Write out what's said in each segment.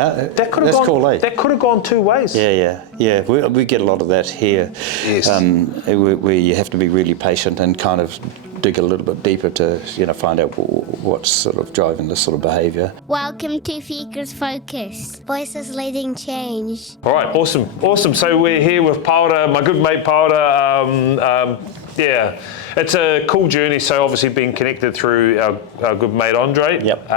That could have That's gone. cool, eh? That could have gone two ways. Yeah. We get a lot of that here. Yes. Where you have to be really patient and kind of dig a little bit deeper to find out what's sort of driving this sort of behaviour. Welcome to Fika's Focus. Voices leading change. All right, awesome. So we're here with Paora, my good mate Paora. It's a cool journey. So obviously being connected through our good mate Andre. Yep.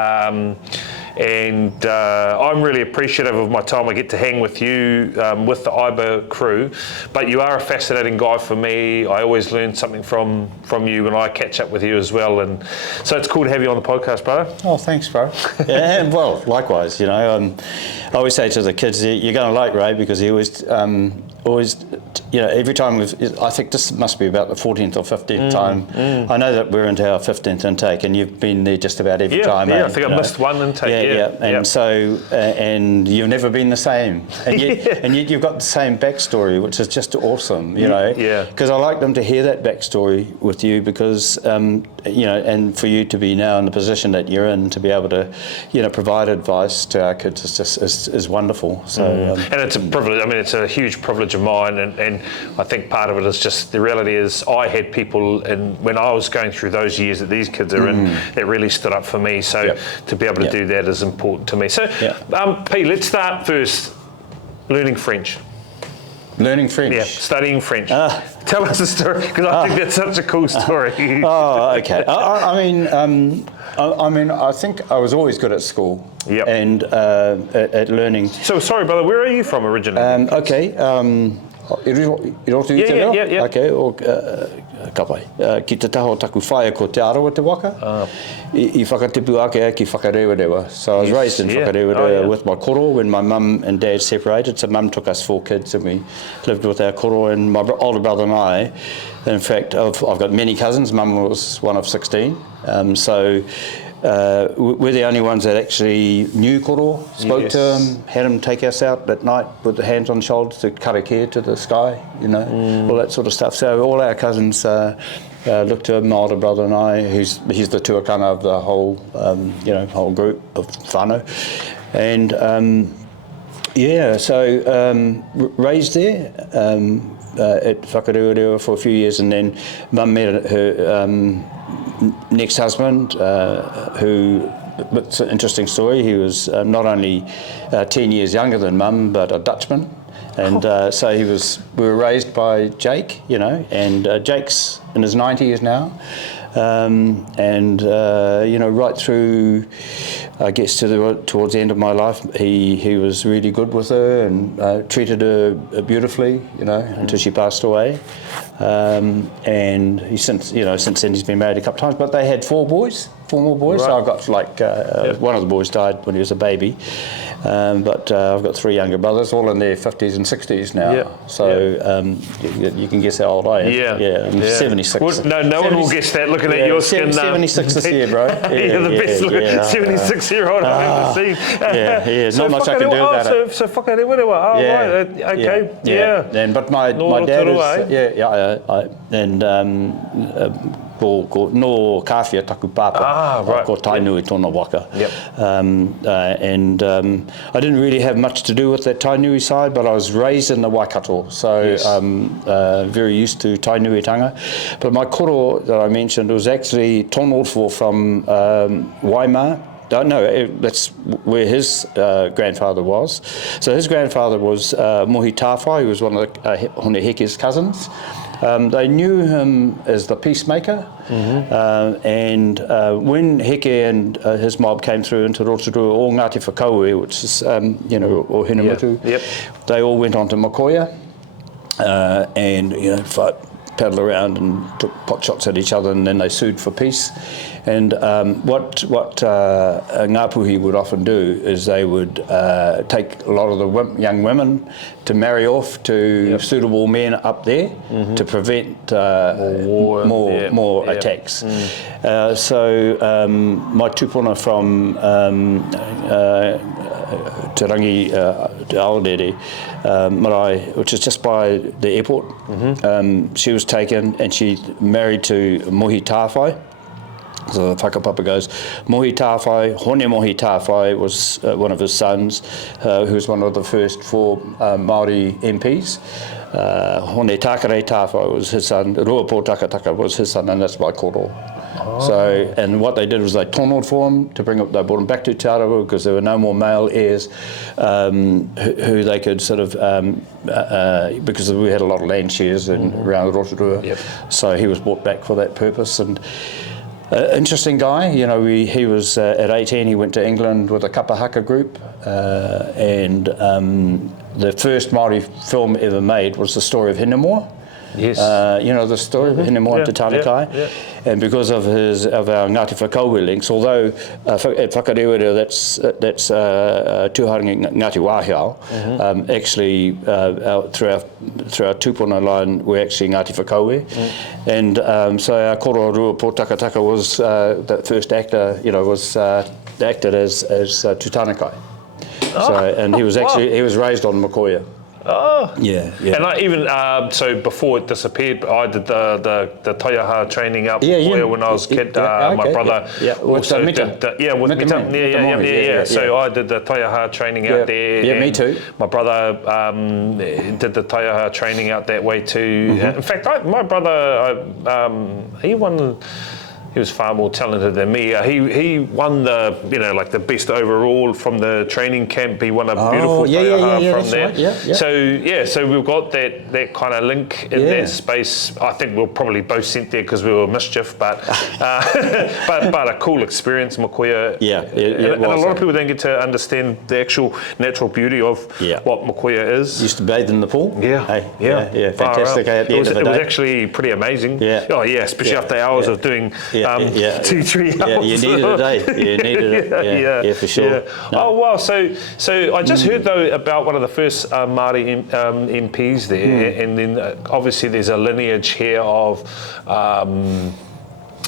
And I'm really appreciative of my time I get to hang with you, with the IBA crew. But you are a fascinating guy for me. I always learn something from you when I catch up with you as well. And so it's cool to have you on the podcast, brother. Oh, thanks, bro. Yeah, and well, likewise. I always say to the kids, you're going to like Ray because he always, every time I think this must be about the 14th or 15th time. I know that we're into our 15th intake, and you've been there just about every time. Yeah, I think I missed one intake. And so, and you've never been the same, and yet you've got the same backstory, which is just awesome. Because I like them to hear that backstory with you, because and for you to be now in the position that you're in, to be able to, provide advice to our kids is wonderful. So, and it's a privilege. I mean, it's a huge privilege of mine, and I think part of it is just the reality is I had people, and when I was going through those years that these kids are in, that really stood up for me. So to be able to do that is important to me. So, P, let's start first. Learning French. Learning French. Yeah, studying French. Tell us a story, because I think that's such a cool story. Okay. I think I was always good at school. Yep. And at learning. So sorry, brother. Where are you from originally? Okay. Yeah. Okay. Kapai. Ki te taho taku whaia ko te arawa te waka. I whakatipu ake ki whakarewarewa. So I was raised in whakarewarewa with my koro when my mum and dad separated. So mum took us 4 kids and we lived with our koro and my older brother and I. In fact, I've got many cousins. Mum was one of 16. We're the only ones that actually knew koro, spoke to him, had him take us out at night with the hands on the shoulders to karakia to the sky, all that sort of stuff. So all our cousins looked to him, my older brother and I, he's the tuakana of the whole, whole group of whānau. And raised there at Whakarewarewa for a few years, and then mum met her next husband, who, it's an interesting story, he was not only 10 years younger than mum, but a Dutchman. And so we were raised by Jake, and Jake's in his 90s now. Right through, I guess, towards the end of my life, he was really good with her and treated her beautifully, until she passed away. And since then he's been married a couple of times, but they had 4 more boys. Right. So I've got one of the boys died when he was a baby. But I've got 3 younger brothers, all in their 50s and 60s now. Yep. So you can guess how old I am. I'm 76. Well, no one will guess that looking at your skin. 76 this year, bro. You're the best looking 76-year-old I've ever seen. So not much I can do about it. So whatever. Right. Okay. But my dad is ko no kawhia taku papa, ko tainui tōna waka. And I didn't really have much to do with that tainui side, but I was raised in the Waikato, so very used to tainuitanga. But my koro that I mentioned was actually Tonolfo from Waimā. No, that's where his grandfather was. So his grandfather was Mohi Tāwhai, who was one of Hone Heke's cousins. They knew him as the peacemaker, and when Heke and his mob came through into Rotorua, all Ngāti Whakaue, which is, or Hinemutu, they all went on to Makoia and, paddled around and took pot shots at each other, and then they sued for peace. And what Ngāpuhi would often do is they would take a lot of the young women to marry off to suitable men up there to prevent more attacks. So my tupuna from Te Rangi Te Aorere Marae, which is just by the airport, she was taken and she married to Mohi Tāwhai, So the whakapapa goes, Mohi Tāwhai, Hone Mohi Tāwhai was one of his sons, who was one of the first 4 Māori MPs. Hone Tākare Tāwhai was his son, Ruapo Takataka was his son, and that's my koro. So, and what they did was they tonoed for him to bring up, they brought him back to Te Arawa because there were no more male heirs who they could sort of, because we had a lot of land shares around Rotorua. Yep. So he was brought back for that purpose. And interesting guy, you know, he was at 18, he went to England with a kapahaka group, and the first Māori film ever made was the story of Hinemoa. Yes. You know the story of Hinemoa and Te Tānakai, and because of our Ngāti Whakauwe links, although at Whakarewere that's Tūharangi Ngāti Wāhiao, actually through our tūpuna line we're actually Ngāti Whakauwe, and so our koro Ruapo Takataka was that first actor, you know, was acted as Tūtanakai. So, and he was actually he was raised on Makoia. Oh, yeah. And I even so before it disappeared, I did the taiaha training up when I was a kid. My brother also did with Mita. So I did the taiaha training out there. Yeah, me too. My brother did the taiaha training out that way too. In fact, my brother, he won. He was far more talented than me. He won the, you know, like the best overall from the training camp. He won a beautiful taiaha from there. Right. So we've got that kind of link in that space. I think we're probably both sent there because we were mischief, but a cool experience, Makoia. And a lot of people don't get to understand the actual natural beauty of what Makoia is. Used to bathe in the pool. Fantastic. At the end of the day. It was actually pretty amazing. Especially after hours of doing 2-3 hours. Yeah, you needed a day. You needed it. Yeah, for sure. No. Oh wow! So I just heard though about one of the first Māori MPs there, and then obviously there's a lineage here of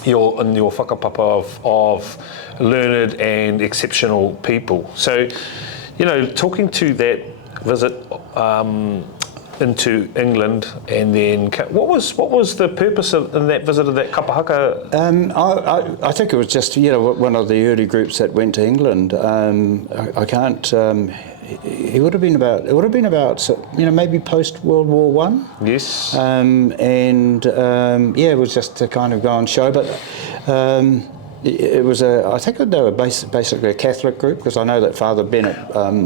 your whakapapa of learned and exceptional people. So, you know, talking to that visit into England, and then what was the purpose in that visit of that kapahaka? I think it was just, you know, one of the early groups that went to England. I can't. It would have been about you know, maybe post World War One. Yes. It was just to kind of go and show, but. It was I think they were basically a Catholic group, because I know that Father Bennett,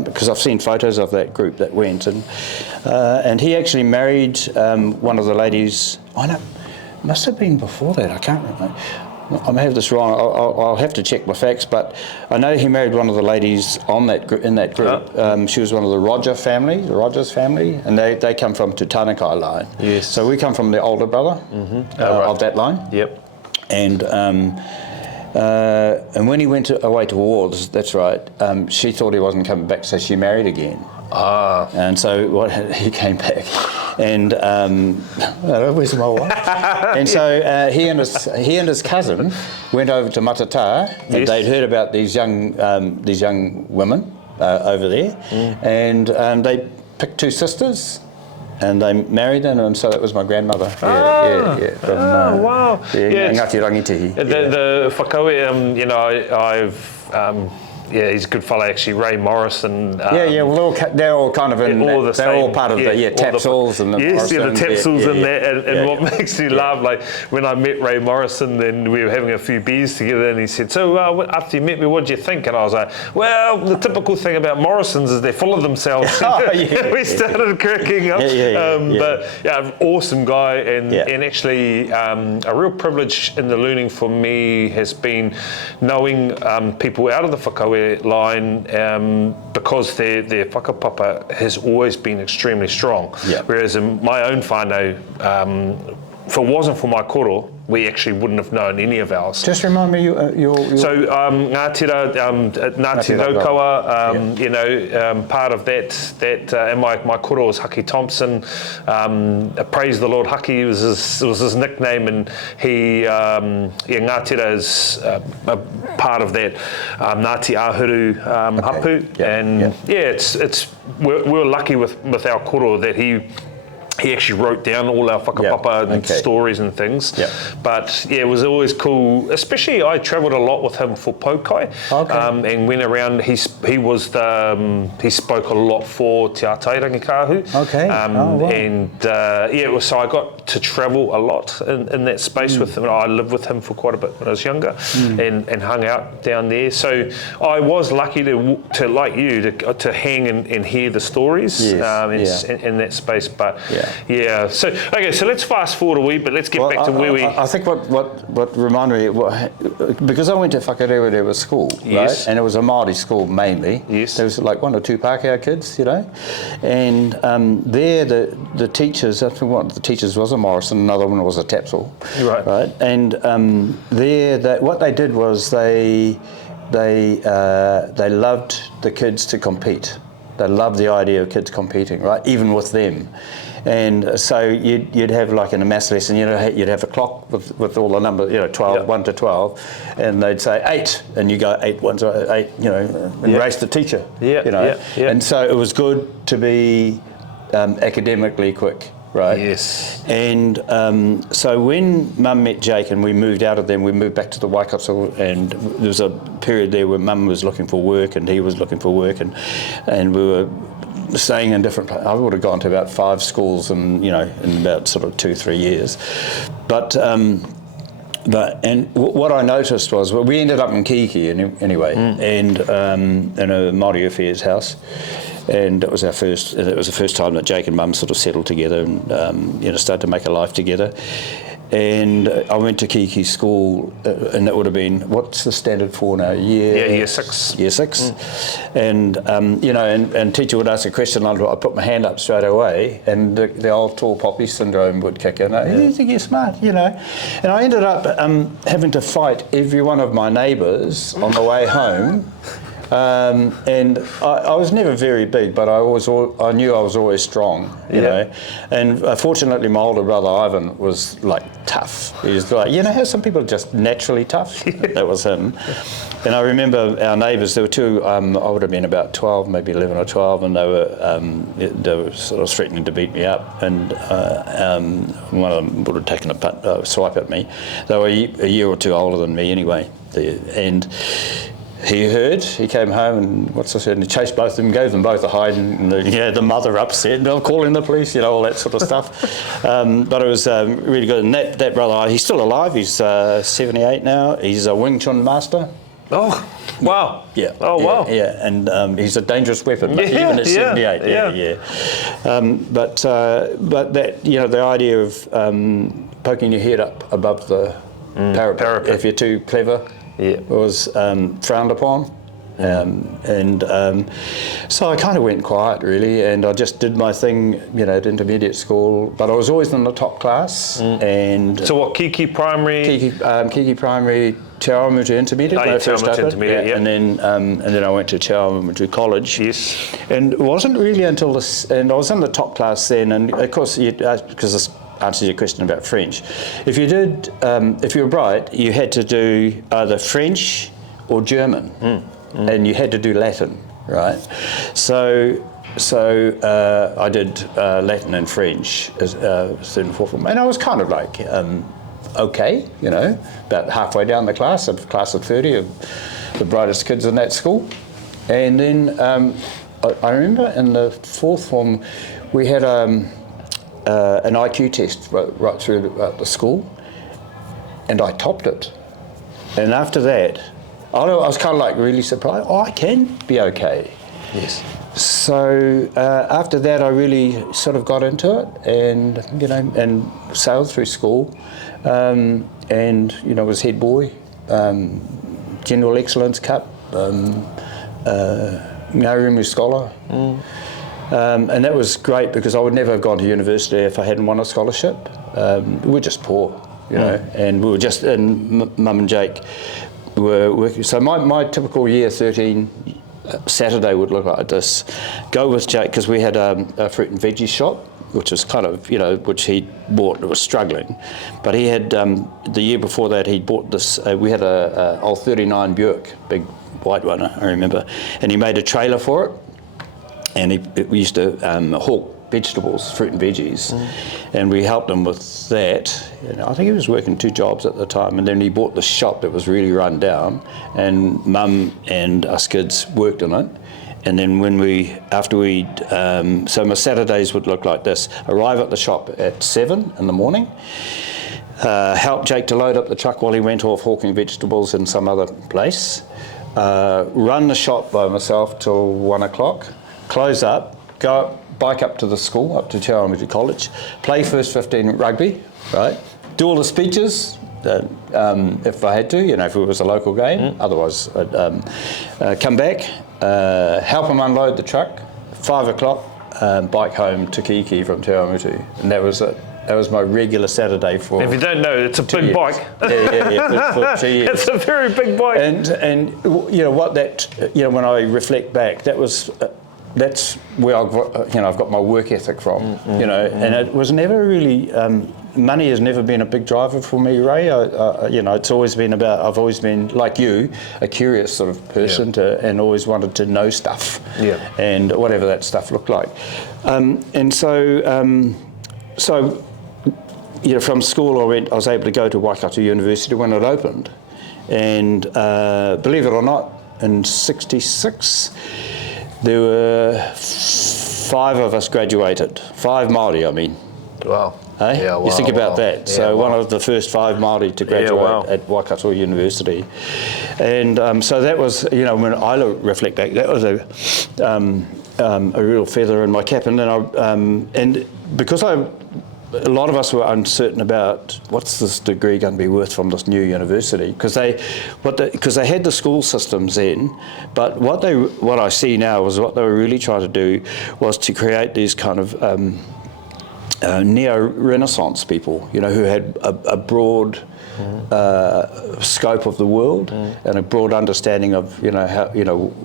because I've seen photos of that group that went, and he actually married one of the ladies. I know, must have been before that. I can't remember. I may have this wrong. I'll have to check my facts, but I know he married one of the ladies in that group. She was one of the Rogers family, and they come from Te Tānakai line. Yes. So we come from the older brother of that line. Yep. And when he went away to war, that's right, she thought he wasn't coming back, so she married again. And so he came back, and where's my wife? And so he and his cousin went over to Matata, and they'd heard about these young women over there, and they picked 2 sisters. And they married them, and so that was my grandmother. From, wow. Ngāti Rangatahi. The whakauwe, you know, I've he's a good fellow actually, Ray Morrison. Well, they're all kind of in, they're all part of the Tapsels and the the Tapsels and that, and what makes me laugh, like when I met Ray Morrison, then we were having a few beers together, and he said, so after you met me, what did you think? And I was like, well, the typical thing about Morrisons is they're full of themselves. We started cracking up. But awesome guy, and actually a real privilege in the learning for me has been knowing people out of the whakauwe line, because their whakapapa has always been extremely strong. Whereas in my own whānau, if it wasn't for my koro, we actually wouldn't have known any of ours. Just remind me your... So Ngātira, Ngāti Raukawa, you know, part of that and my koro was Haki Thompson. Praise the Lord, Haki was his nickname, and he, Ngātira is a part of that Ngāti Ahuru hapu, and it's we're lucky with our koro that he he actually wrote down all our whakapapa and stories and things. Yep. But yeah, it was always cool. Especially, I travelled a lot with him for Pokai, and went around. He spoke a lot for Te Atai Rangatahi. Okay. And so I got to travel a lot in that space with him. I lived with him for quite a bit when I was younger, and hung out down there. So I was lucky to like you to hang and hear the stories in that space. But so let's fast forward a wee bit. Let's get back to where we. I think what reminded me, because I went to Whakarewarewa school, right? And it was a Māori school mainly. Yes. There was like 1 or 2 Pākehā kids, and there the teachers. I think one of the teachers was a Morrison, another one was a Tapsell. Right. And what they did was they loved the kids to compete. They loved the idea of kids competing, right? Even with them. And so you'd have like in a maths lesson, you'd have a clock with all the numbers, 12, 1 to 12, and they'd say 8, and you go 8, 1 to 8, and race the teacher, And so it was good to be academically quick, right? Yes. And so when Mum met Jake and we moved out of them, we moved back to the Waikato, and there was a period there where Mum was looking for work and he was looking for work, and we were staying in different places. I would have gone to about 5 schools in about sort of 2-3 years. But what I noticed was, we ended up in Kiki anyway, and in a Māori Affairs house. And it was the first time that Jake and Mum sort of settled together and started to make a life together. And I went to Kiki school, and that would have been, what's the standard for now? Year 6. Year 6. And and teacher would ask a question, I'd put my hand up straight away, and the old tall poppy syndrome would kick in. You think you're smart, And I ended up having to fight every one of my neighbours on the way home. And I was never very big, but I knew I was always strong, you know. And fortunately, my older brother Ivan was like tough. He was like, how some people are just naturally tough. That was him. And I remember our neighbours. There were 2. I would have been about 12, maybe 11 or 12, and they were sort of threatening to beat me up. And one of them would have taken a swipe at me. They were a year or 2 older than me, anyway. And he came home and and he chased both of them, gave them both a hide, and the mother upset, and they'll call in the police, all that sort of stuff. But it was really good. And that brother, he's still alive, he's 78 now, he's a Wing Chun master. Oh, wow. Yeah. Oh, wow. Yeah, and he's a dangerous weapon, but even at 78, But that, the idea of poking your head up above the parapet, if you're too clever, was frowned upon. So I kind of went quiet, really, and I just did my thing, at intermediate school. But I was always in the top class. And so what? Kiki Primary. Kiki Primary, Te Awamutu Intermediate. Te Awamutu Intermediate. And then I went to Te Awamutu College. Yes. And it wasn't really until and I was in the top class then, and of course, because this answers your question about French. If you were bright, you had to do either French or German. And you had to do Latin, right? So I did Latin and French as third and fourth form, and I was kind of like okay, about halfway down the class, a class of 30 of the brightest kids in that school. And then I remember in the fourth form we had an IQ test right through the school, and I topped it. And after that, I was kind of like really surprised. Oh, I can be okay. Yes. So after that, I really sort of got into it, and and sailed through school, and was head boy, General Excellence Cup, Ngārumu Scholar, and that was great because I would never have gone to university if I hadn't won a scholarship. We were just poor, and we were just. And Mum and Jake were working. So my typical year 13 Saturday would look like this. Go with Jake, because we had a fruit and veggie shop, which was kind of, which he bought. It was struggling, but he had the year before that he bought this. We had a old 39 Buick, big white one, I remember, and he made a trailer for it, and we used to hawk vegetables, fruit and veggies, and we helped him with that. And I think he was working 2 jobs at the time, and then he bought the shop that was really run down, and Mum and us kids worked in it. And then so my Saturdays would look like this: arrive at the shop at 7 in the morning, help Jake to load up the truck while he went off hawking vegetables in some other place, run the shop by myself till 1 o'clock, close up, bike up to the school, up to Te Awamutu College, play first 15 rugby, right? Do all the speeches, if I had to, if it was a local game. Otherwise, I'd come back, help him unload the truck, 5 o'clock, bike home to Kiki from Te Awamutu, and that was it. That was my regular Saturday for. If you don't know, it's a big years. bike. Yeah, for 2 years. It's a very big bike. And what that, when I reflect back, that's where I've got my work ethic from, and it was never really, money has never been a big driver for me, Ray. It's always been about, I've always been, like you, a curious sort of person and always wanted to know stuff, and whatever that stuff looked like. So from school I was able to go to Waikato University when it opened, and believe it or not, in '66 there were 5 of us graduated, 5 Māori, I mean. Wow. Hey? Yeah, wow, you think about that. Yeah, so one of the first 5 Māori to graduate at Waikato University. And so that was, when I reflect back, that was a real feather in my cap. And then and because a lot of us were uncertain about what's this degree going to be worth from this new university, because they had the school systems then, but what I see now was what they were really trying to do was to create these kind of neo-Renaissance people, who had a broad scope of the world and a broad understanding of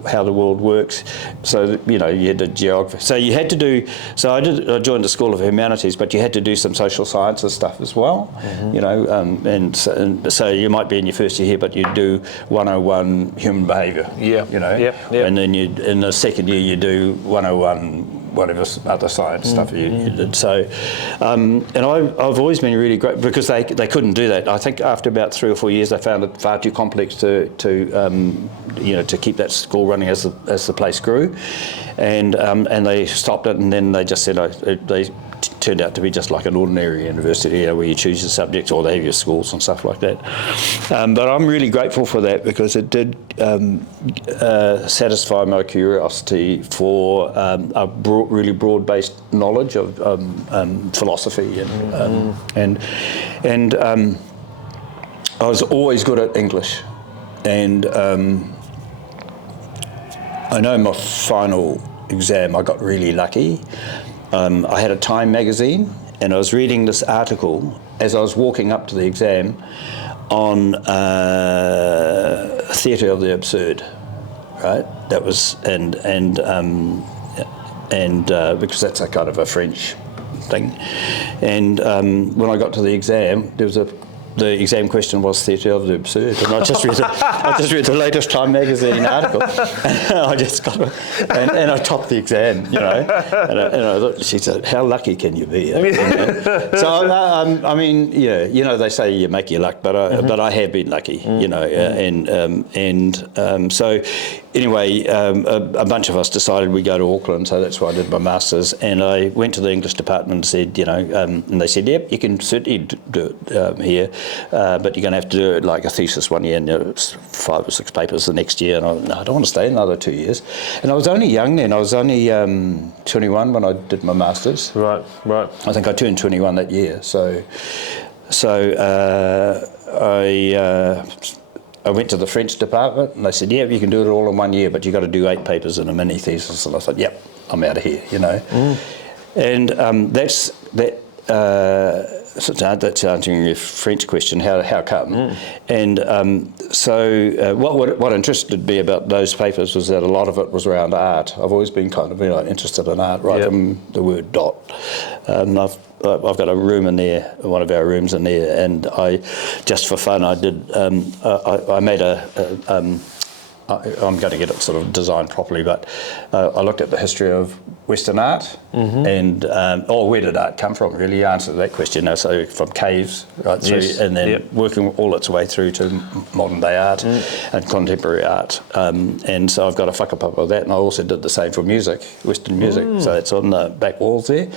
how the world works. So you had the geography. So you had to do. So I joined the School of Humanities, but you had to do some social sciences stuff as well. And so you might be in your first year here, but you do 101 human behaviour. And then in the second year you do 101. Whatever other science stuff you did. So, and I've always been really great because they couldn't do that. I think after about 3 or 4 years, they found it far too complex to keep that school running as the place grew, and they stopped it. And then they just said they turned out to be just like an ordinary university, where you choose your subjects or they have your schools and stuff like that. But I'm really grateful for that because it did satisfy my curiosity for a really broad-based knowledge of philosophy and I was always good at English, and I know my final exam I got really lucky. I had a Time magazine, and I was reading this article as I was walking up to the exam on theatre of the absurd, right? That was because that's a kind of a French thing. And when I got to the exam, the exam question was theatre of the absurd, and I just read the latest Time magazine article. I just got and I topped the exam, And I thought, she said, "How lucky can you be?" So I mean, they say you make your luck, but I have been lucky, So anyway, a bunch of us decided we'd go to Auckland, so that's why I did my masters, and I went to the English department and said, and they said, "Yep, you can certainly do it here." But you're going to have to do it like a thesis 1 year, and it's 5 or 6 papers the next year. And I don't want to stay another 2 years. And I was only young then. I was only 21 when I did my masters. Right. I think I turned 21 that year. So I went to the French department, and they said, "Yeah, you can do it all in 1 year, but you've got to do 8 papers in a mini thesis." And I said, "Yep, I'm out of here," And that's that. So that's answering your French question, how come? And so what interested me about those papers was that a lot of it was around art. I've always been kind of interested in art, right from the word dot. I've got a room in there, one of our rooms in there, and I, just for fun, I did, I made I'm going to get it sort of designed properly, but I looked at the history of Western art, and where did art come from? Really, you answered that question. So from caves, right through, and then working all its way through to modern day art and contemporary art. And so I've got a whakapapa of that, and I also did the same for music, Western music. So it's on the back walls there.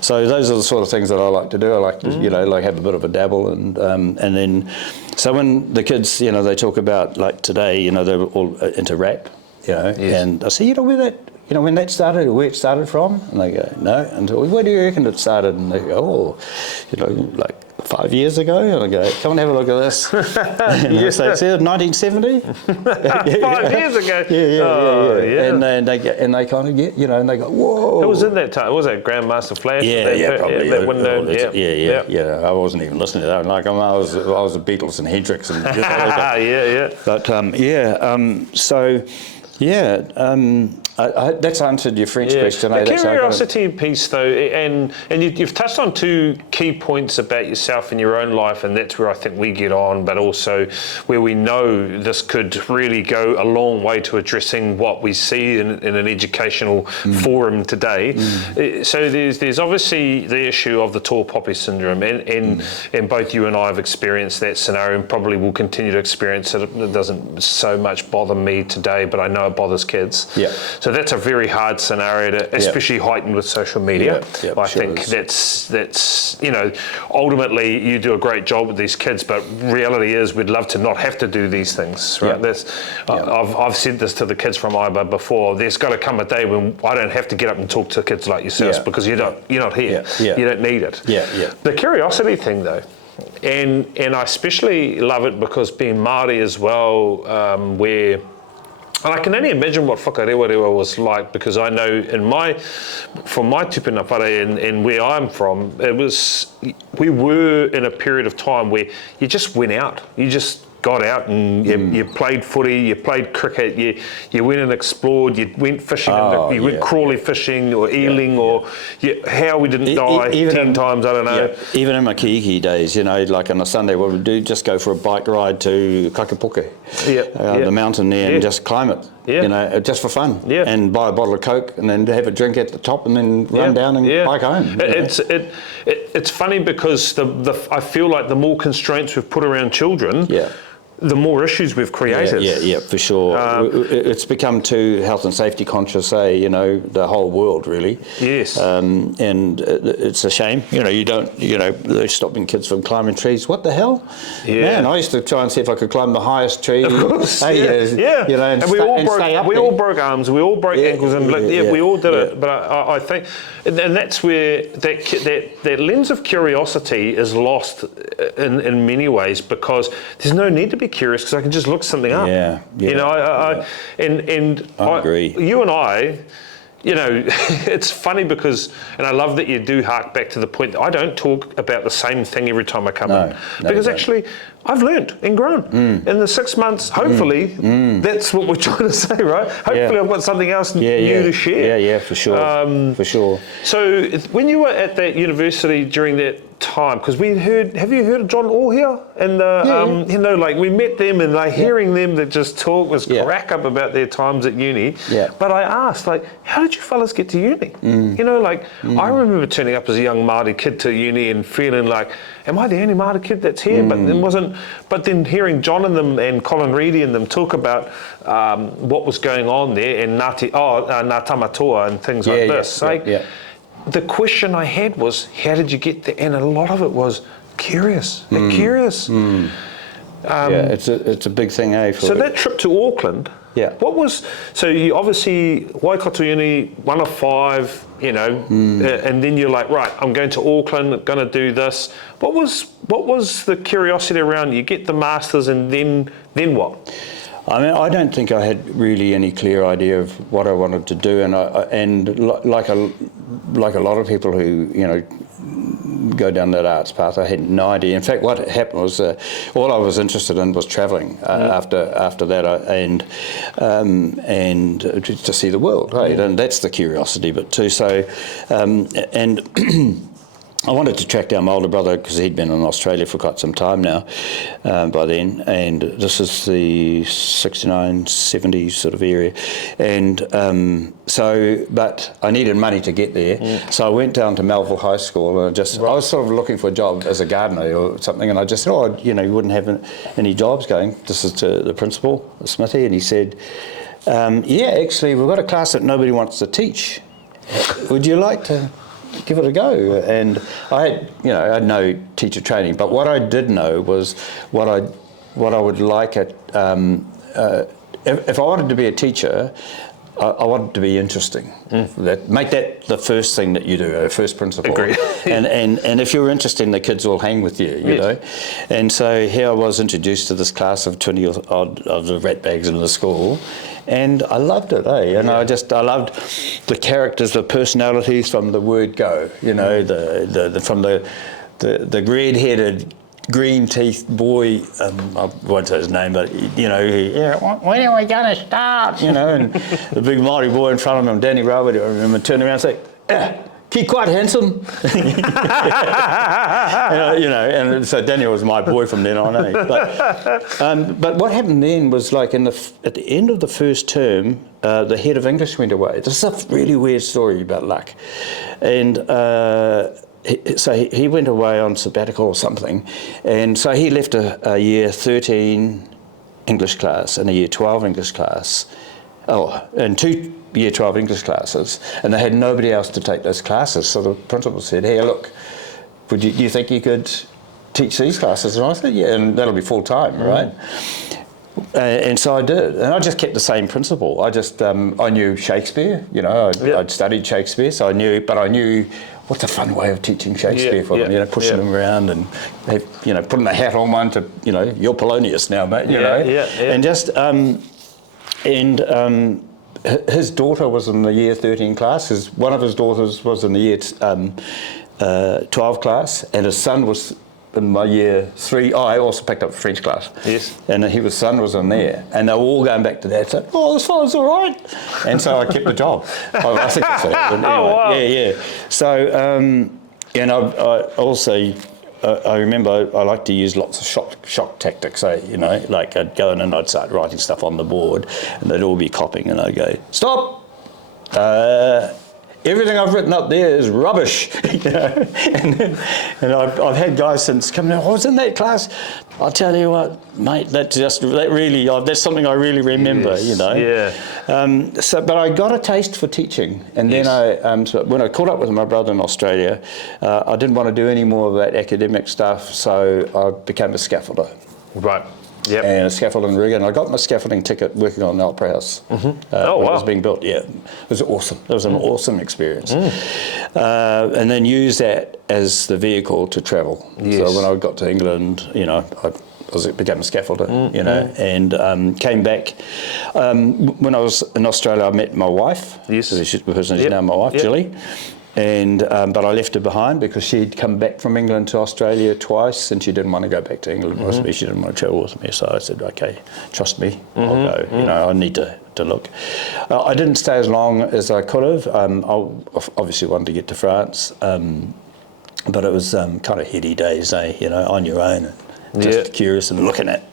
So those are the sort of things that I like to do. I like to, like have a bit of a dabble, and then so when the kids, they talk about like today, they're all into rap, and I say, where that. When that started, or where it started from? And they go, no. And so, where do you reckon it started? And they go, like 5 years ago. And I go, come and have a look at this. And they say, it's 1970? 5 years ago? Yeah. And they kind of get, and they go, whoa. It was in that time. Was that Grandmaster Flash? Probably. That window. Yeah. I wasn't even listening to that. Like, I was the Beatles and Hendrix. And But, that's answered your French question. The curiosity piece, though, and you've touched on two key points about yourself in your own life, and that's where I think we get on, but also where we know this could really go a long way to addressing what we see in an educational forum today. So there's obviously the issue of the tall poppy syndrome, and both you and I have experienced that scenario and probably will continue to experience it. It doesn't so much bother me today, but I know it bothers kids. Yeah. So that's a very hard scenario to, especially heightened with social media. I think that's ultimately you do a great job with these kids, but reality is we'd love to not have to do these things, right? I've said this to the kids from IBA before. There's got to come a day when I don't have to get up and talk to kids like yourselves because you're not here. You don't need it. The curiosity thing, though. And I especially love it because being Māori as well, and I can only imagine what whakarewarewa was like, because I know from my tupuna whare and where I'm from, we were in a period of time where you just went out. You just got out and you played footy, you played cricket, you went and explored, you went fishing, you went crawley fishing or eeling or how we didn't die 10 times, I don't know. Even in my kiiki days, like on a Sunday, what we'd do, just go for a bike ride to Kakapuke, the mountain there, and just climb it. Just for fun, and buy a bottle of Coke and then have a drink at the top and then run down and bike home. It's funny because I feel like the more constraints we've put around children, the more issues we've created. Yeah, for sure. It's become too health and safety conscious, the whole world really. Yes. And it's a shame. They're stopping kids from climbing trees. What the hell? Yeah. Man, I used to try and see if I could climb the highest tree. Of course. And we all broke arms, we all broke ankles, and we all did it. But I think, and that's where that lens of curiosity is lost in many ways, because there's no need to be curious because I can just look something up. I agree. You and I, it's funny because, and I love that you do hark back to the point that I don't talk about the same thing every time I come in, because actually I've learned and grown in the 6 months. Hopefully, that's what we're trying to say, right? Hopefully, I've got something else new to share. Yeah, for sure. For sure. So, when you were at that university during that time, because have you heard of John Orr here? And we met them, and hearing them that just talk was crack up about their times at uni. But I asked, how did you fellas get to uni? I remember turning up as a young Māori kid to uni and feeling like, am I the only Māori kid that's here? But then hearing John and them and Colin Reedy and them talk about what was going on there, and Ngā Tamatoa and things like this. The question I had was, how did you get there? And a lot of it was curious. Curious. It's a big thing, So that trip to Auckland, what was, so you obviously, Waikato Uni, 1 of 5, and then you're like, right, I'm going to Auckland, going to do this. What was the curiosity around, you get the Masters and then what? I mean, I don't think I had really any clear idea of what I wanted to do, and like a lot of people who go down that arts path, I had no idea. In fact, what happened was all I was interested in was travelling after that, and to see the world, right? And that's the curiosity bit too. So, I wanted to track down my older brother because he'd been in Australia for quite some time now by then, and this is the 69, 70 sort of area. And but I needed money to get there, so I went down to Melville High School and I was sort of looking for a job as a gardener or something, and I just said, you wouldn't have any jobs going. This is to the principal, Smithy, and he said, yeah, actually, we've got a class that nobody wants to teach. Would you like to give it a go? And I had no teacher training, but what I did know was what I would like at if I wanted to be a teacher, I wanted to be interesting. Make that the first thing that you do, first principle. Agreed. and if you're interesting, the kids will hang with you, you know. And so here I was introduced to this class of 20 odd of the ratbags in the school. And I loved it, and I loved the characters, the personalities from the word go, from the red-headed, green-teethed boy, I won't say his name, but, when are we going to start, and the big Māori boy in front of him, Danny Robert, I remember turning around and saying, keep quiet, handsome. And so Daniel was my boy from then on. But what happened then was, like, at the end of the first term, the head of English went away. This is a really weird story about luck. And so he went away on sabbatical or something. And so he left a year 13 English class and a year 12 English class. And 2 year 12 English classes, and they had nobody else to take those classes. So the principal said, hey, look, do you think you could teach these classes? And I said, yeah, and that'll be full time, right? And so I did, and I just kept the same principle. I just, I knew Shakespeare, I'd studied Shakespeare, so I knew what's a fun way of teaching Shakespeare for them, pushing them around and, putting a hat on one to, you're Polonius now, mate, and just, his daughter was in the year 13 class. One of his daughters was in the year 12 class, and his son was in my year 3. I also picked up a French class. Yes. And his son was in there, and they were all going back to that. So, this fellow's all right. And so I kept the job. I think that's what happened. Anyway, oh, wow. Yeah. So, and I also. I remember I like to use lots of shock tactics, like I'd go in and I'd start writing stuff on the board and they'd all be copying and I'd go, stop! Everything I've written up there is rubbish, and I've had guys since come in, I was in that class. I'll tell you what, mate, that's something I really remember, but I got a taste for teaching, and then so when I caught up with my brother in Australia, I didn't want to do any more of that academic stuff, so I became a scaffolder. Right. Yep. And a scaffolding rigger, and I got my scaffolding ticket working on the Opera House when it was being built. Yeah, it was awesome. It was an awesome experience. And then use that as the vehicle to travel. Yes. So when I got to England, I became a scaffolder, and came back. When I was in Australia, I met my wife. Yes. The person who's now my wife, Julie. And but I left her behind because she'd come back from England to Australia twice, and she didn't want to go back to England with me. She didn't want to travel with me, so I said, "Okay, trust me, I'll go." I need to look. I didn't stay as long as I could have. I obviously wanted to get to France, but it was kind of heady days, on your own, and just curious and looking at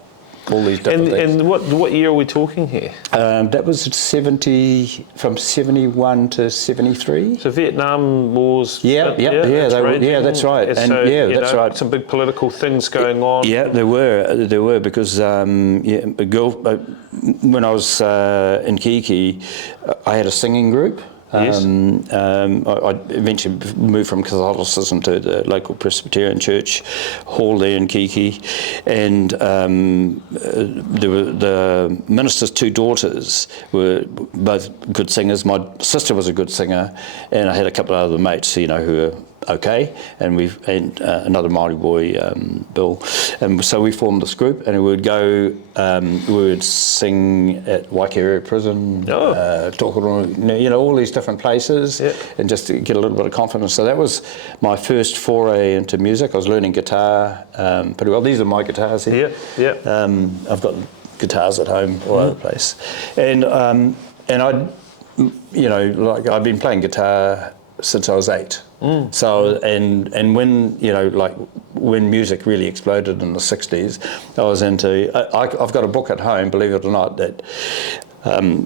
all these different things. And what year are we talking here? That was from 71 to 73. So Vietnam Wars. That's right. And so, that's right. Some big political things going on. Yeah, there were because when I was in Kiki, I had a singing group. Yes. I eventually moved from Catholicism to the local Presbyterian church hall there in Kiki, and there were the minister's 2 daughters were both good singers. My sister was a good singer, and I had a couple of other mates, who were okay, and another Māori boy, Bill, and so we formed this group, and we would go, we would sing at Waikaria Prison, Tokoro, all these different places, and just to get a little bit of confidence. So that was my first foray into music. I was learning guitar pretty well. These are my guitars here. I've got guitars at home all over the place, and I'd been playing guitar since I was 8. So and when when music really exploded in the 60s, I was into. I've got a book at home, believe it or not, that.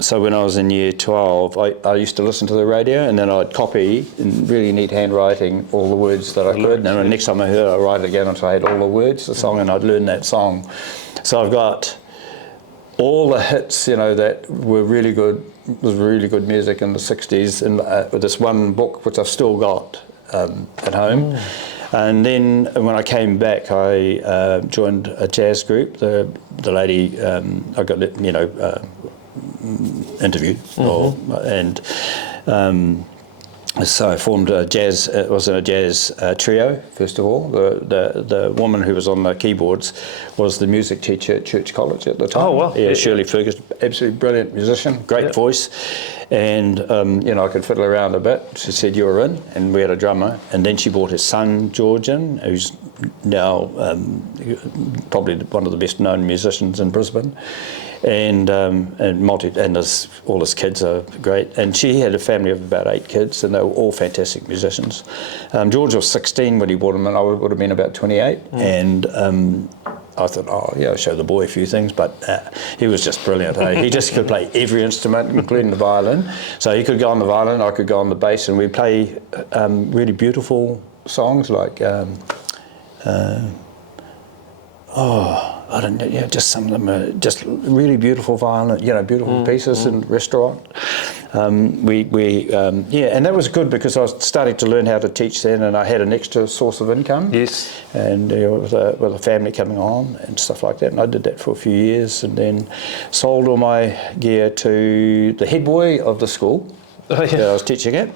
So when I was in year 12, I used to listen to the radio, and then I'd copy in really neat handwriting all the words that I could. And the next time I heard it, I'd write it again until I had all the words of the song, and I'd learn that song. So I've got all the hits, that were really good. Was really good music in the 60s, and with this one book which I've still got at home. And then when I came back, I joined a jazz group. The lady I got interviewed, so I formed a jazz. It was a jazz trio. First of all, the woman who was on the keyboards was the music teacher at Church College at the time. Oh wow! Yeah, Shirley Ferguson, absolutely brilliant musician, great voice, and I could fiddle around a bit. She said you were in, and we had a drummer, and then she brought his son George in, who's now probably one of the best known musicians in Brisbane. And all his kids are great. And she had a family of about 8 kids, and they were all fantastic musicians. George was 16 when he brought him in. I would have been about 28. And I thought, I'll show the boy a few things, but he was just brilliant. He just could play every instrument, including the violin. So he could go on the violin, I could go on the bass, and we'd play really beautiful songs like I don't know, just some of them are just really beautiful violin, beautiful pieces in restaurant. And that was good because I was starting to learn how to teach then, and I had an extra source of income. Yes. And with a family coming on and stuff like that, and I did that for a few years, and then sold all my gear to the head boy of the school that I was teaching at.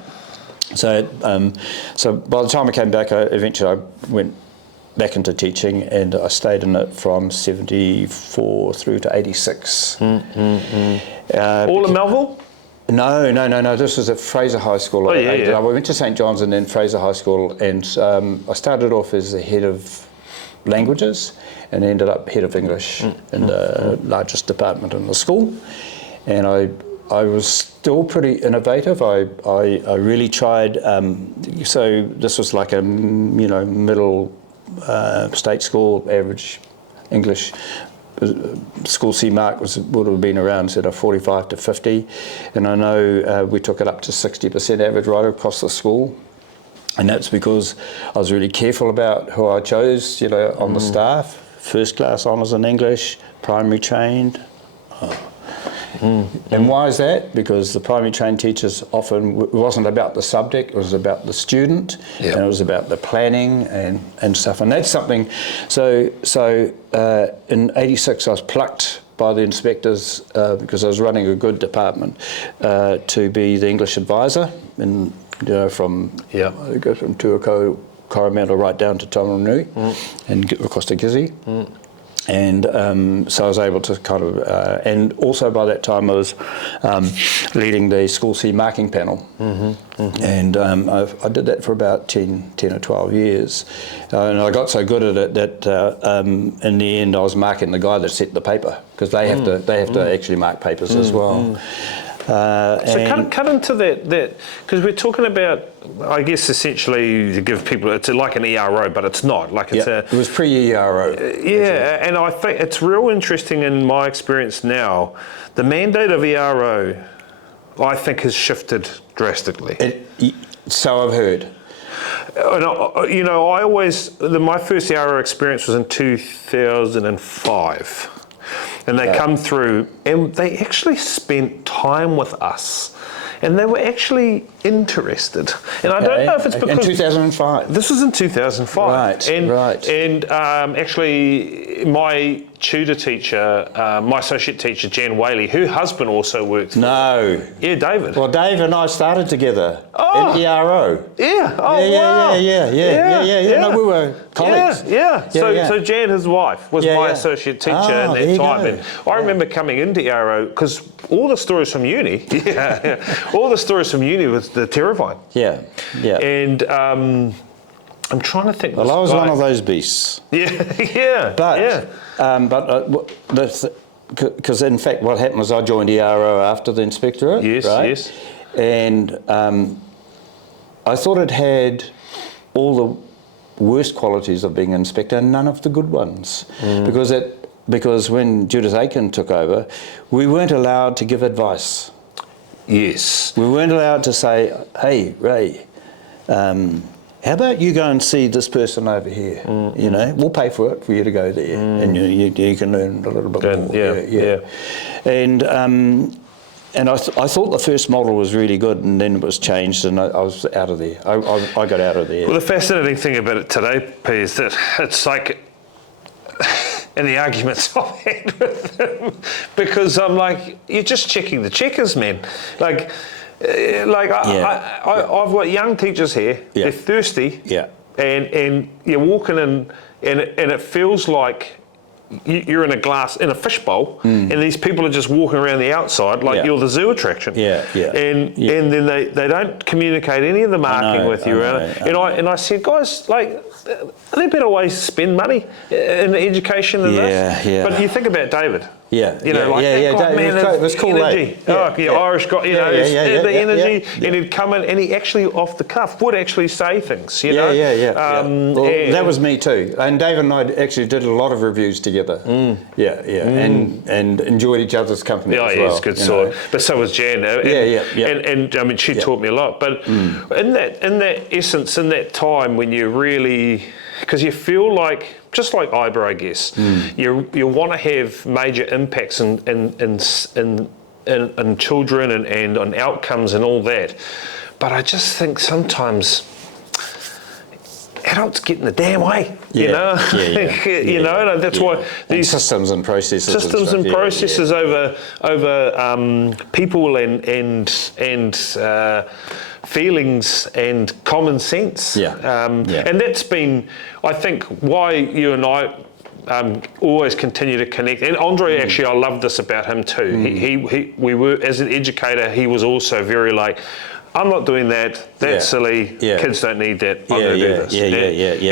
So by the time I came back, eventually I went back into teaching, and I stayed in it from 74 through to 86. All in Melville? No. This was at Fraser High School. I went to St John's and then Fraser High School, and I started off as the head of languages and ended up head of English in the largest department in the school. And I was still pretty innovative. I really tried. So this was like a middle state school, average English school C mark would have been around 45 to 50, and I know we took it up to 60% average right across the school, and that's because I was really careful about who I chose, on the staff. First class honours in English, primary trained. And why is that? Because the primary trained teachers often, it wasn't about the subject, it was about the student, and it was about the planning and stuff. And that's something, so in 86 I was plucked by the inspectors because I was running a good department to be the English advisor, and from Tuakau, Coromandel right down to Tamarunui and across to Gizzy. And so I was able to kind of, and also by that time I was leading the School C marking panel. And I did that for about 10 or 12 years. And I got so good at it that in the end I was marking the guy that set the paper, because they have to actually mark papers as well. So cut into that because we're talking about, I guess, essentially to give people, it's like an ERO, but it's not. Like it's it was pre-ERO. And I think it's real interesting in my experience now. The mandate of ERO, I think, has shifted drastically. So I've heard. And I always, my first ERO experience was in 2005. And they come through, and they actually spent time with us, and they were actually interested. And I don't know if it's because in 2005. This was in 2005. Right. And actually, my tutor teacher, my associate teacher, Jan Whaley, her husband also worked. No. Yeah, David. Well, Dave and I started together at ERO. Yeah. Oh, wow. Yeah. No, we were colleagues. So Jan, his wife, was my associate teacher at that time. And I remember coming into ERO because all the stories from uni, all the stories from uni was terrifying. Yeah. And I'm trying to think. Well, I was one of those beasts. Because in fact, what happened was I joined ERO after the inspectorate. Yes. And I thought it had all the worst qualities of being an inspector and none of the good ones. Because when Judith Aiken took over, we weren't allowed to give advice. Yes. We weren't allowed to say, hey, Ray, how about you go and see this person over here? You know, we'll pay for it for you to go there, and you can learn a little bit more. Yeah. And I thought the first model was really good, and then it was changed, and I was out of there. I got out of there. Well, the fascinating thing about it today, P, is that it's like, in the arguments I've had with them, because I'm like, you're just checking the checkers, man. I've got young teachers here. They're thirsty. Yeah. And you're walking in, and it feels like you're in a fishbowl, and these people are just walking around the outside like you're the zoo attraction. And then they don't communicate any of the marking with you. And I said, guys, like, are there better ways to spend money in education than this? But you think about David. That guy, man, it was cool, energy. Irish guy, the energy, and he'd come in and he actually, off the cuff, would actually say things, you know. Well, that was me too. And David and I actually did a lot of reviews together. And enjoyed each other's company as well. Yes, good sort. But so was Jan. And I mean, she taught me a lot. But in that essence, in that time when you really, because you feel like, just like IBRA, I guess, you want to have major impacts in children and on outcomes and all that. But I just think sometimes adults get in the damn way, you know. And that's why these systems and processes. Over people and feelings and common sense. And that's been, I think, why you and I always continue to connect. And Andre, actually, I love this about him too. We were, as an educator, he was also very like, I'm not doing that. That's silly. Kids don't need that. I'm going to do this.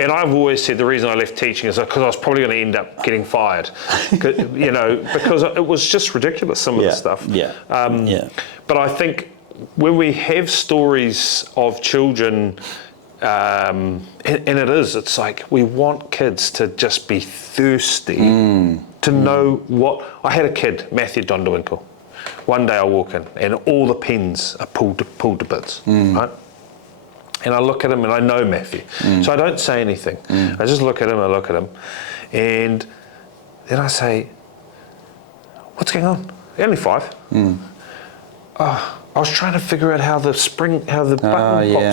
And I've always said the reason I left teaching is because I was probably going to end up getting fired. Because it was just ridiculous, some of the stuff. But I think when we have stories of children, and it's like we want kids to just be thirsty to know what. I had a kid, Matthew Donderwinkle. One day I walk in and all the pens are pulled to bits, right? And I look at him and I know Matthew, so I don't say anything. I just look at him, and then I say, "What's going on?" Only 5. Oh, I was trying to figure out how the button pops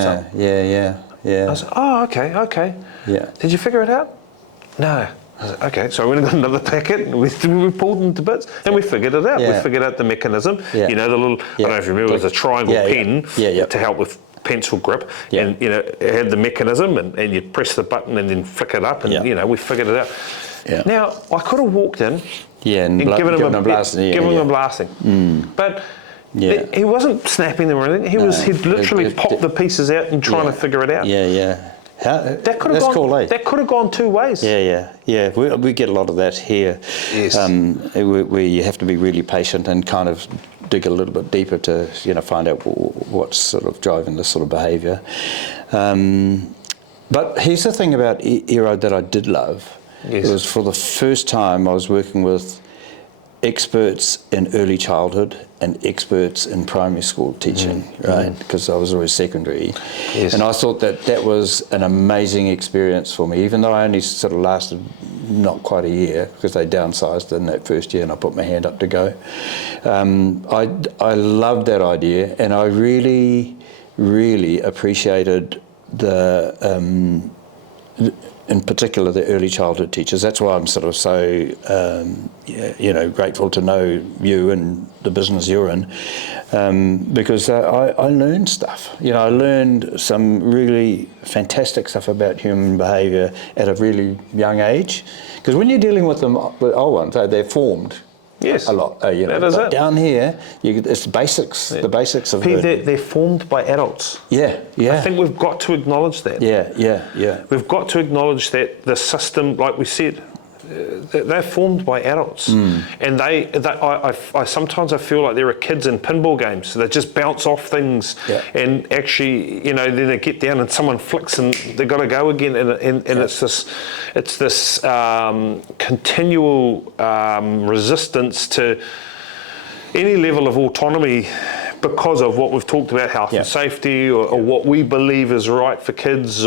up. I said, "Oh, okay. Yeah. Did you figure it out?" No. I said, okay, so I went and got another packet, and we pulled them to bits, and we figured it out. We figured out the mechanism. You know, the little, I don't know if you remember, it was a triangle pen to help with pencil grip. And, you know, it had the mechanism, and you'd press the button and then flick it up, and, you know, we figured it out. Now, I could have walked in and given him a blasting. But he wasn't snapping them or anything. He'd literally popped the pieces out and trying to figure it out. That could have gone 2 ways. We get a lot of that here. Yes. Where you have to be really patient and kind of dig a little bit deeper to find out what's sort of driving this sort of behaviour. But here's the thing about ERO that I did love. It was for the first time I was working with experts in early childhood and experts in primary school teaching, right? Because I was always secondary. And I thought that was an amazing experience for me, even though I only sort of lasted not quite a year because they downsized in that first year and I put my hand up to go. I loved that idea, and I really, really appreciated in particular the early childhood teachers. That's why I'm sort of so grateful to know you and the business you're in, because I learned stuff. I learned some really fantastic stuff about human behaviour at a really young age, because when you're dealing with old ones, they're formed. A lot, that is it. Down here, it's basics, the basics of learning. They're formed by adults. I think we've got to acknowledge that. We've got to acknowledge that the system, like we said, they're formed by adults, and I sometimes I feel like there are kids in pinball games that just bounce off things, and actually, then they get down and someone flicks and they got to go again, and it's this continual resistance to any level of autonomy, because of what we've talked about, health and safety, or what we believe is right for kids,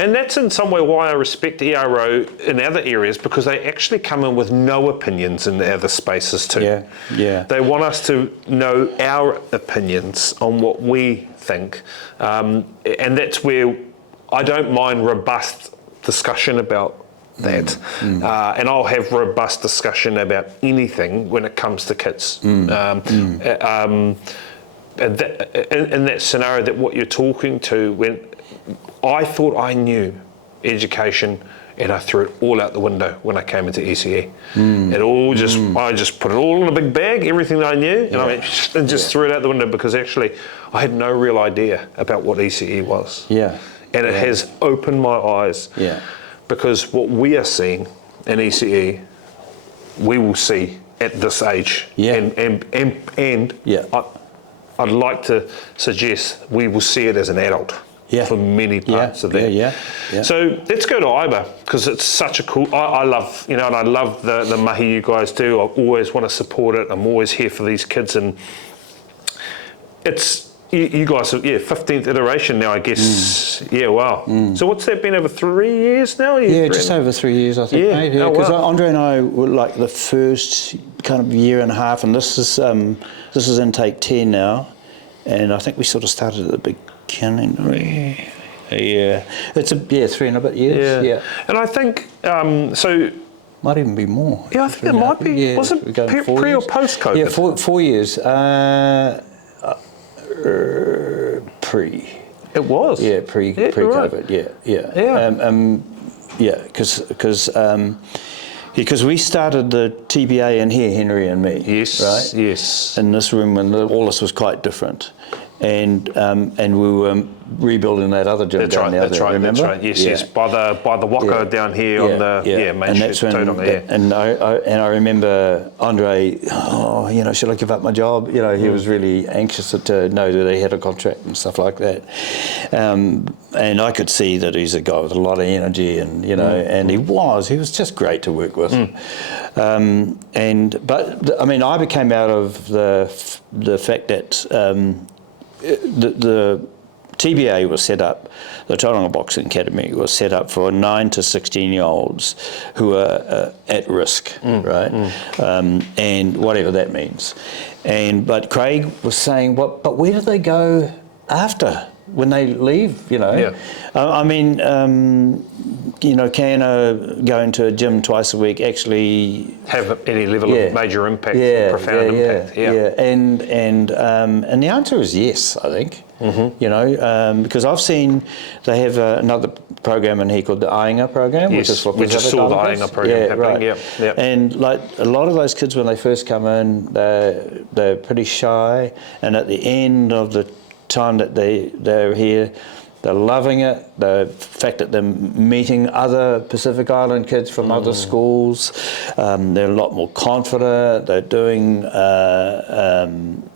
and that's in some way why I respect ERO in other areas, because they actually come in with no opinions in the other spaces too. They want us to know our opinions on what we think, and that's where I don't mind robust discussion about that, and I'll have robust discussion about anything when it comes to kids. In that scenario, that what you're talking to, when I thought I knew education, and I threw it all out the window when I came into ECE. It all I just put it all in a big bag, everything that I knew, and just threw it out the window, because actually I had no real idea about what ECE was. And it has opened my eyes. Because what we are seeing in ECE, we will see at this age. And I'd like to suggest we will see it as an adult for many parts of that. So let's go to IBA, because it's such a cool, I love, and I love the mahi you guys do. I always want to support it. I'm always here for these kids, and it's, you guys are, 15th iteration now, I guess. Wow. So what's that been, over 3 years now? Just over 3 years, I think, mate. Because Andre and I were like the first kind of year and a half, and this is intake 10 now, and I think we sort of started at the beginning. It's 3 and a bit years. And I think so. Might even be more. I think it might be. Was it pre or post COVID? 4 years. Pre. It was. Pre-COVID. Because we started the TBA in here, Henry and me. Yes. In this room when all this was quite different, and we were rebuilding that other gym down there. That's right. Remember? Yes. By the waka down here on the main street. And I remember Andre. Should I give up my job? He was really anxious to know that he had a contract and stuff like that. And I could see that he's a guy with a lot of energy, and and he was just great to work with. But I became out of the fact that the TBA was set up, the Tauranga Boxing Academy was set up for 9 to 16-year-olds who are at risk, right? And whatever that means. But Craig was saying, but where do they go after, when they leave, can going to a gym twice a week actually have any level of major impact, profound impact? And the answer is yes, I think. Because I've seen they have another program in here called the Ainga program, which is for we just saw the Ainga program happening. And like a lot of those kids, when they first come in, they're pretty shy, and at the end of the time that they're here, they're loving it. The fact that they're meeting other Pacific Island kids from other schools, they're a lot more confident. They're doing,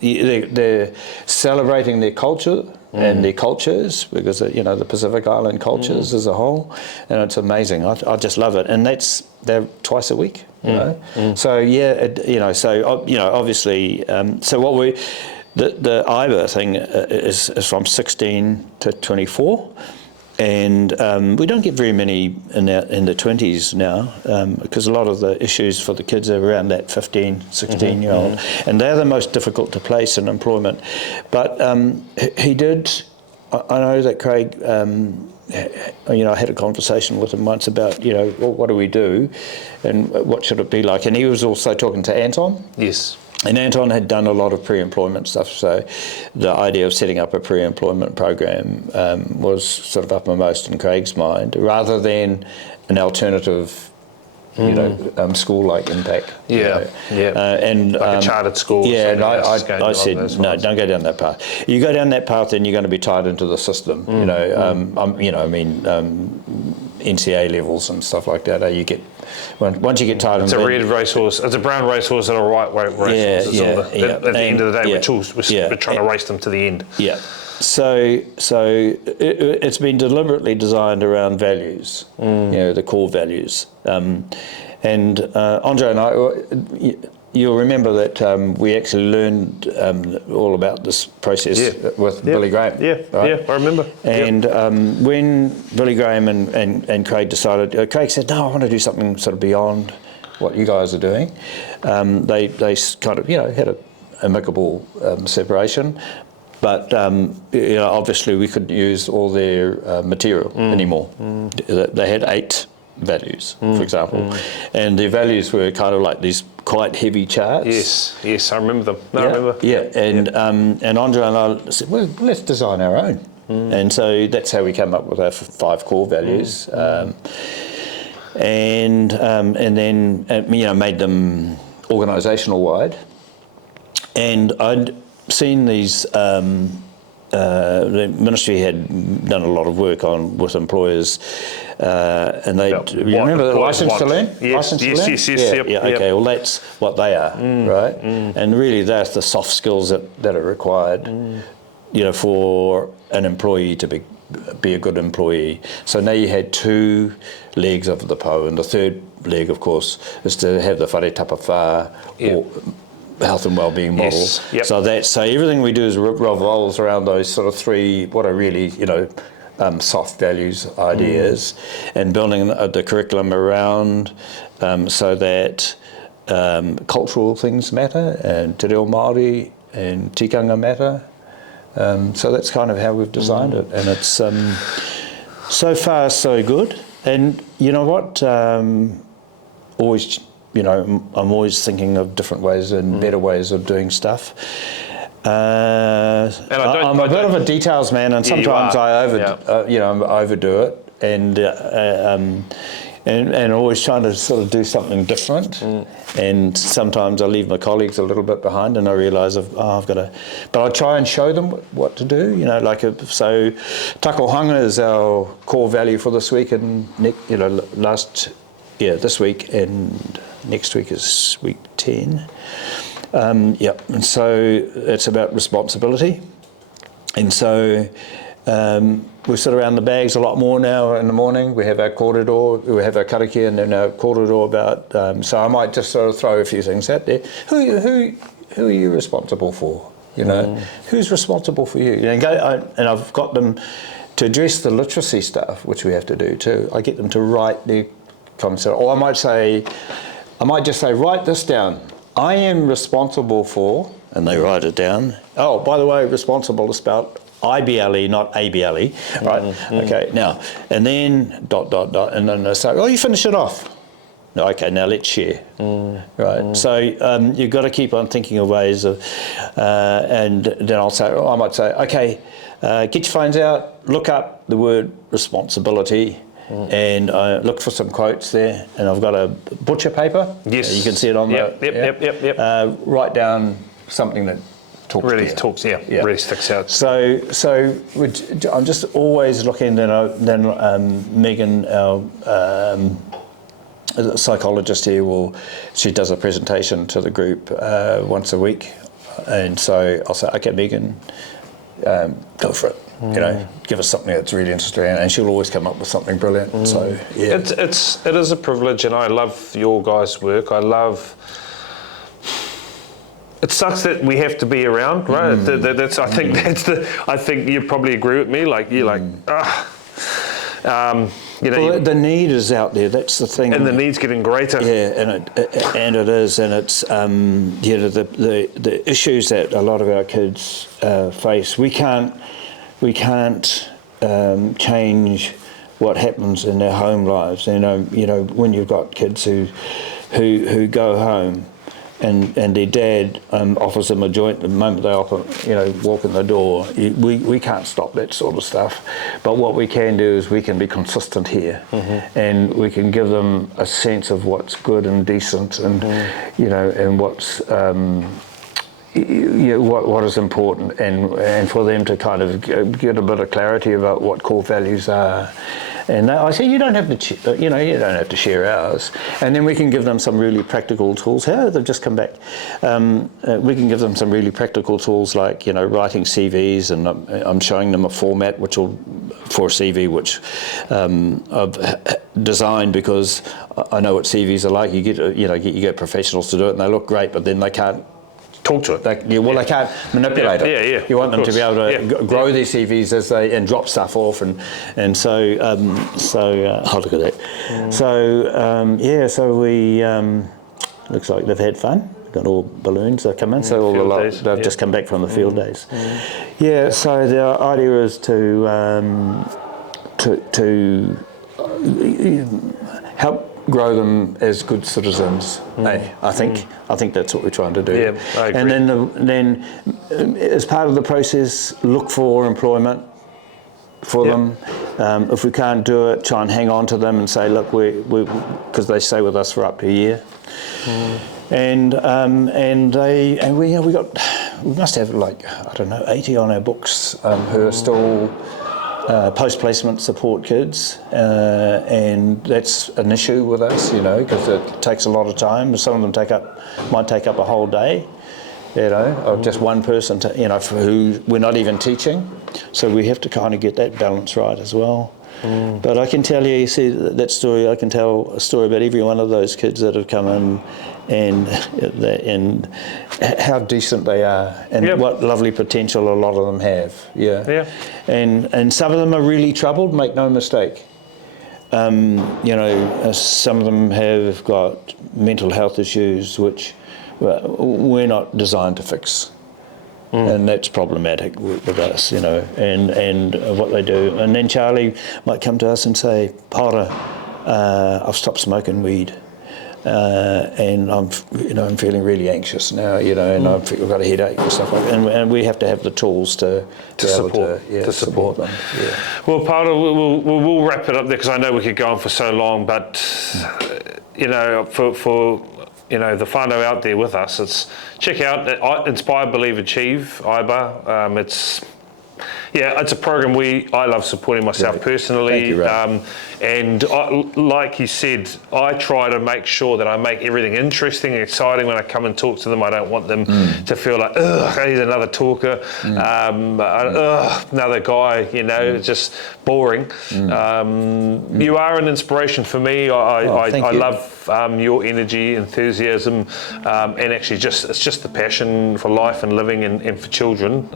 they're celebrating their culture and their cultures, because the Pacific Island cultures as a whole, and it's amazing. I just love it, and they're twice a week. So obviously, so what we. The IBA thing is from 16 to 24, and we don't get very many in the 20s now, because a lot of the issues for the kids are around that 15, 16-year-old, and they're the most difficult to place in employment. But he did, I know that Craig, I had a conversation with him once about, well, what do we do and what should it be like? And he was also talking to Anton. Yes. And Anton had done a lot of pre-employment stuff, so the idea of setting up a pre-employment program was sort of uppermost in Craig's mind, rather than an alternative, school like Impact. And like a chartered school. And I said, no, don't go down that path. You go down that path, then you're going to be tied into the system. NCA levels and stuff like that. You get once you get tired. It's a red racehorse. It's a brown racehorse and a white racehorse. At the end of the day, we're trying to race them to the end. Yeah. So it's been deliberately designed around values, the core values. And Andre and I, you'll remember that we actually learned all about this process with Billy Graham. Yeah, right? I remember. And when Billy Graham and Craig decided, Craig said, no, I want to do something sort of beyond what you guys are doing. They kind of, had an amicable separation. But obviously we couldn't use all their material anymore. They had 8 values, for example, and their values were kind of like these quite heavy charts. Yes, I remember them. I remember. Yeah, and Andre and I said, well, let's design our own, and so that's how we came up with our 5 core values, and then made them organisational wide, and I'd seen these. The ministry had done a lot of work with employers, and they remember the license to learn. Yes. Okay. Well, that's what they are, right? And really, that's the soft skills that are required, for an employee to be a good employee. So now you had 2 legs of the po, and the third leg, of course, is to have the whare tapa whā, or health and wellbeing model. Yep. So everything we do is revolves around those sort of 3, what are really, soft values, ideas, and building the curriculum around so that cultural things matter, and te reo Māori and tikanga matter. So that's kind of how we've designed it, and it's so far so good. And you know what? Always. I'm always thinking of different ways and better ways of doing stuff. I'm a bit of a details man, and sometimes I overdo it, and always trying to sort of do something different. And sometimes I leave my colleagues a little bit behind, and I realise I've got to. But I try and show them what to do. So takohanga is our core value for this week, and this week and. Next week is week 10. And so it's about responsibility. And so we sit around the bags a lot more now in the morning. We have our corridor, we have our karakia, and then our corridor about, so I might just sort of throw a few things out there. Who are you responsible for? Who's responsible for you? And I've got them to address the literacy stuff, which we have to do too. I get them to write their concept, or I might just say, write this down. I am responsible for, and they write it down. Oh, by the way, responsible is spelled IBLE, not ABLE, right? Okay, now, and then ... and then they say, oh, you finish it off. No, okay, now let's share, right? So you've got to keep on thinking of ways of, and then I might say, okay, get your phones out, look up the word responsibility, and I look for some quotes there, and I've got a butcher paper. Yes. You can see it on Yep. Write down something that really sticks out. So I'm just always looking. Then Megan, our psychologist here, she does a presentation to the group once a week, and so I'll say, okay, Megan, go for it. Give us something that's really interesting, and she'll always come up with something brilliant. So yeah, it is a privilege, and I love your guys' work. It sucks that we have to be around, right? I think you probably agree with me. Like you're like, the need is out there. That's the thing, and the need's getting greater. Yeah, and it is, and it's the issues that a lot of our kids face. We can't change what happens in their home lives. When you've got kids who go home and their dad offers them a joint the moment they walk in the door. We can't stop that sort of stuff. But what we can do is we can be consistent here, and we can give them a sense of what's good and decent, and and what's what is important, and for them to kind of get a bit of clarity about what core values are. And I say you don't have to, you don't have to share ours. And then we can give them some really practical tools. They've just come back. We can give them some really practical tools like writing CVs, and I'm showing them a format for a CV which I've designed because I know what CVs are like. You get professionals to do it, and they look great, but then they can't talk to it. They can't manipulate it. You want them to be able to grow their CVs and drop stuff off, and so I'll look at that. So we looks like they've had fun. Got all balloons that come in, so they've just come back from the field days. Yeah. So the idea is to help grow them as good citizens. I think that's what we're trying to do. Yeah, I agree. And then as part of the process, look for employment for them. If we can't do it, try and hang on to them and say, look, we because they stay with us for up to a year. And we must have 80 on our books who are still post-placement support kids, and that's an issue with us, because it takes a lot of time. Some of them might take up a whole day, of just one person for who we're not even teaching. So we have to kind of get that balance right as well. But I can tell you see that story. I can tell a story about every one of those kids that have come in, and how decent they are, and what lovely potential a lot of them have. And some of them are really troubled. Make no mistake. Some of them have got mental health issues which we're not designed to fix. And that's problematic with us, and what they do. And then Charlie might come to us and say, Paora, I've stopped smoking weed, and I'm feeling really anxious now, and I've got a headache and stuff like that. And we have to have the tools to support them. Yeah. Well, Paora, we'll wrap it up there because I know we could go on for so long, but for the whānau out there with us, it's check out Inspire, Believe, Achieve, IBA. It's a program I love supporting myself personally. Thank you, Ray. And like you said, I try to make sure that I make everything interesting and exciting when I come and talk to them. I don't want them to feel like, ugh, he's another talker, another guy, just boring. You are an inspiration for me. I love your energy, enthusiasm, and actually it's just the passion for life and living and for children.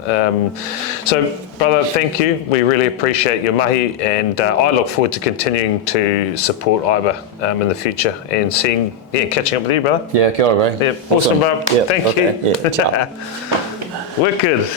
So, brother, thank you. We really appreciate your mahi, and I look forward to continuing to support IBA in the future and catching up with you, brother. Yeah, kia ora, Ray. Yeah, awesome, bro. Yeah, thank you. Yeah, ciao. Wicked.